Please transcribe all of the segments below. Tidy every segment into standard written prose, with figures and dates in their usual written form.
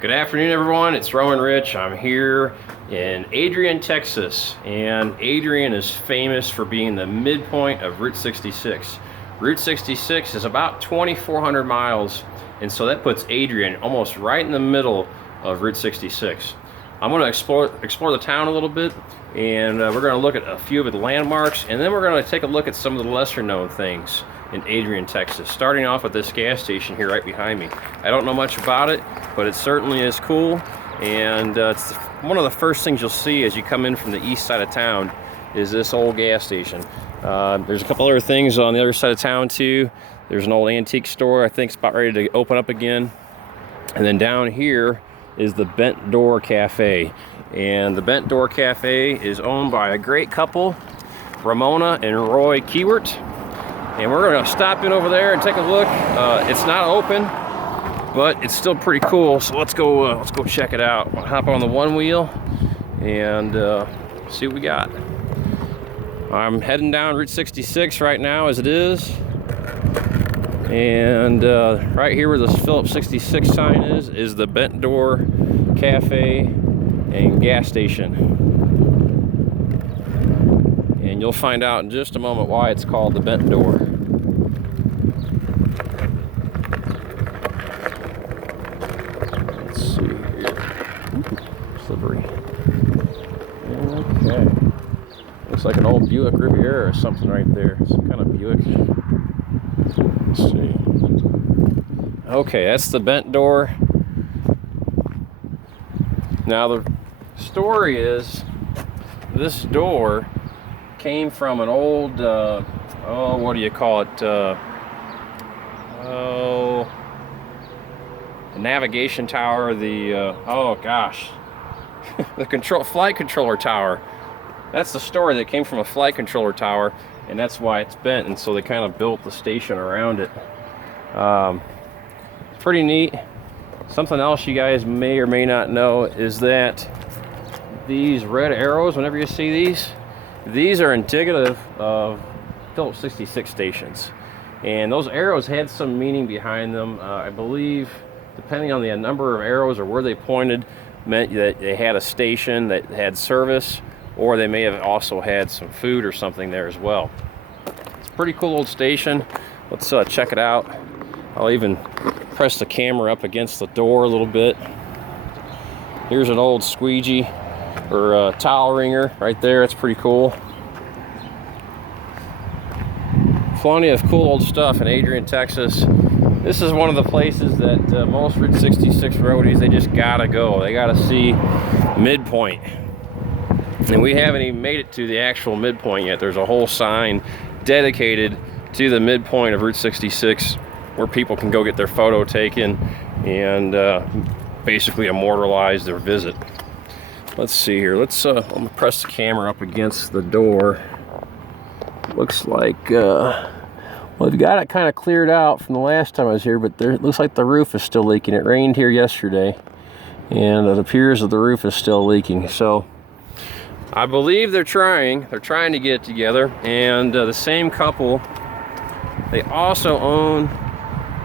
Good afternoon, everyone. It's Rowan Rich. I'm here in Adrian, Texas, and Adrian is famous for being the midpoint of Route 66. Route 66 is about 2,400 miles, and so that puts Adrian almost right in the middle of Route 66. I'm going to explore the town a little bit, and we're going to look at a few of the landmarks, and then we're going to take a look at some of the lesser known things in Adrian, Texas, starting off with this gas station here right behind me. I don't know much about it, but it certainly is cool, and it's one of the first things you'll see as you come in from the east side of town is this old gas station. There's a couple other things on the other side of town too. There's an old antique store I think it's about ready to open up again, and then down here is the Bent Door Cafe, and the Bent Door Cafe is owned by a great couple, Ramona and Roy Kiewert. And we're going to stop in over there and take a look. It's not open, but it's still pretty cool. So let's go check it out. I'll hop on the Onewheel and see what we got. I'm heading down Route 66 right now as it is. And right here where this Phillips 66 sign is the Bent Door Cafe and gas station. And you'll find out in just a moment why it's called the Bent Door. Let's see here. Ooh, slippery. Okay. Looks like an old Buick Riviera or something right there. Some kind of Buick. Let's see. Okay, that's the Bent Door. Now the story is this door came from an old, what do you call it? The navigation tower, oh gosh, the flight controller tower. That's the story. That came from a flight controller tower, and that's why it's bent, and so they kind of built the station around it. It's pretty neat. Something else you guys may or may not know is that these red arrows, whenever you see these are indicative of Phillips 66 stations, and those arrows had some meaning behind them. I believe, depending on the number of arrows or where they pointed, meant that they had a station that had service, or they may have also had some food or something there as well. It's a pretty cool old station. Let's check it out. I'll even press the camera up against the door a little bit. Here's an old squeegee or towel wringer right there. It's pretty cool. Plenty of cool old stuff in Adrian, Texas. This is one of the places that most Route 66 roadies, they just gotta go. They gotta see Midpoint. And we haven't even made it to the actual midpoint yet. There's a whole sign dedicated to the midpoint of Route 66 where people can go get their photo taken and basically immortalize their visit. Let's see here. I'm gonna press the camera up against the door. Looks like, well, we've got it kind of cleared out from the last time I was here, but it looks like the roof is still leaking. It rained here yesterday, and it appears that the roof is still leaking. So I believe they're trying to get it together. And the same couple, they also own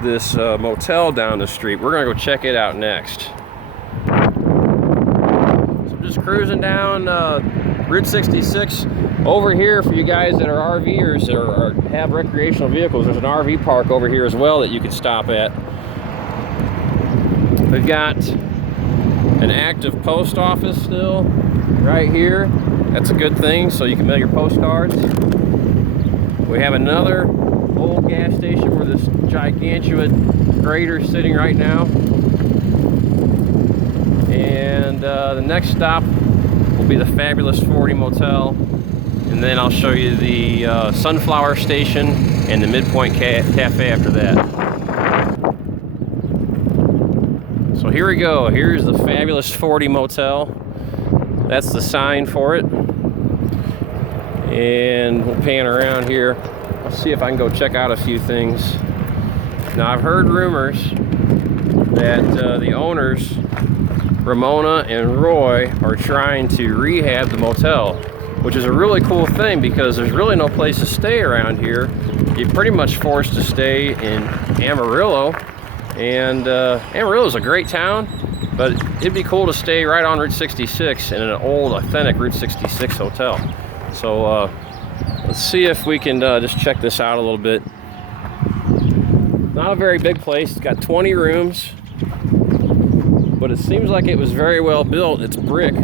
this motel down the street. We're gonna go check it out next. Just cruising down Route 66 over here. For you guys that are RVers or have recreational vehicles, there's an RV park over here as well that you can stop at. We've got an active post office still right here. That's a good thing, so you can mail your postcards. We have another old gas station where this gigantuan grader is sitting right now. And the next stop will be the fabulous 40 Motel, and then I'll show you the Sunflower Station and the Midpoint Cafe after that. So here we go. Here's the fabulous 40 Motel. That's the sign for it. And we'll pan around here. I'll see if I can go check out a few things. Now, I've heard rumors that the owners, Ramona and Roy, are trying to rehab the motel, which is a really cool thing because there's really no place to stay around here. You're pretty much forced to stay in Amarillo, and Amarillo is a great town, But it'd be cool to stay right on Route 66 in an old, authentic Route 66 hotel. So let's see if we can just check this out a little bit. Not a very big place. It's got 20 rooms, but it seems like it was very well built. It's brick.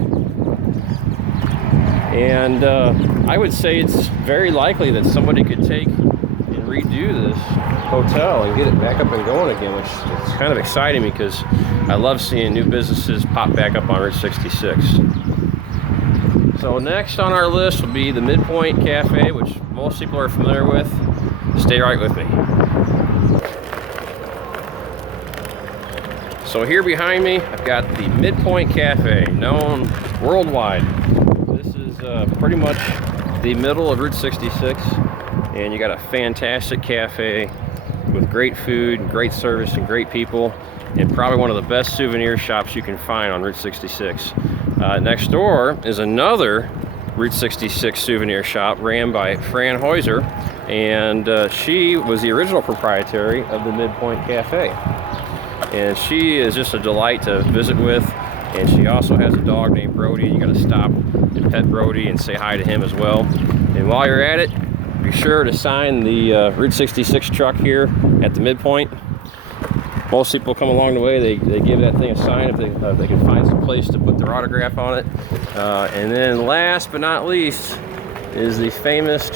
And I would say it's very likely that somebody could take and redo this hotel and get it back up and going again, which is kind of exciting because I love seeing new businesses pop back up on Route 66. So next on our list will be the Midpoint Cafe, which most people are familiar with. Stay right with me. So here behind me, I've got the Midpoint Cafe, known worldwide. This is pretty much the middle of Route 66, and you got a fantastic cafe with great food, great service, and great people, and probably one of the best souvenir shops you can find on Route 66. Next door is another Route 66 souvenir shop ran by Fran Heuser, and she was the original proprietary of the Midpoint Cafe. And she is just a delight to visit with, and she also has a dog named Brody. You got to stop and pet Brody and say hi to him as well. And while you're at it, be sure to sign the Route 66 truck here at the Midpoint. Most people come along the way, they give that thing a sign if they can find some place to put their autograph on it. And then last but not least is the famous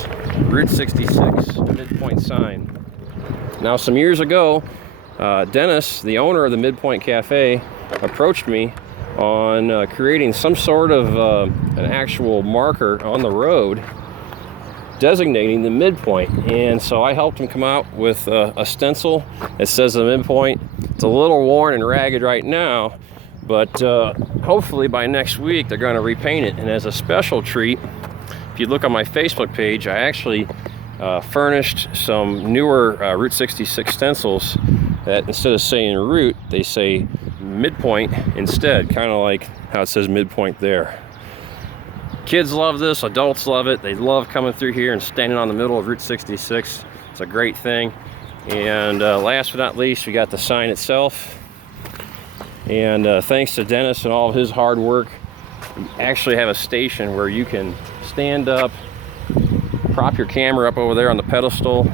Route 66 Midpoint sign. Now, some years ago, Dennis, the owner of the Midpoint Cafe, approached me on creating some sort of an actual marker on the road designating the midpoint, and so I helped him come out with a stencil that says the Midpoint. It's a little worn and ragged right now, but hopefully by next week they're going to repaint it. And as a special treat, if you look on my Facebook page, I actually furnished some newer Route 66 stencils that instead of saying route, they say midpoint instead, kind of like how it says midpoint there. Kids love this, adults love it. They love coming through here and standing on the middle of Route 66. It's a great thing. And last but not least, we got the sign itself. And thanks to Dennis and all of his hard work, we actually have a station where you can stand up, prop your camera up over there on the pedestal,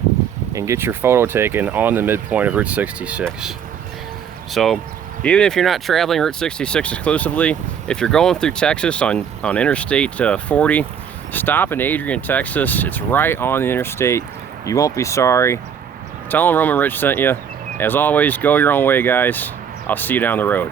and get your photo taken on the midpoint of Route 66. So even if you're not traveling Route 66 exclusively, if you're going through Texas on Interstate 40, stop in Adrian, Texas. It's right on the interstate. You won't be sorry. Tell them Roman Rich sent you. As always, go your own way, guys. I'll see you down the road.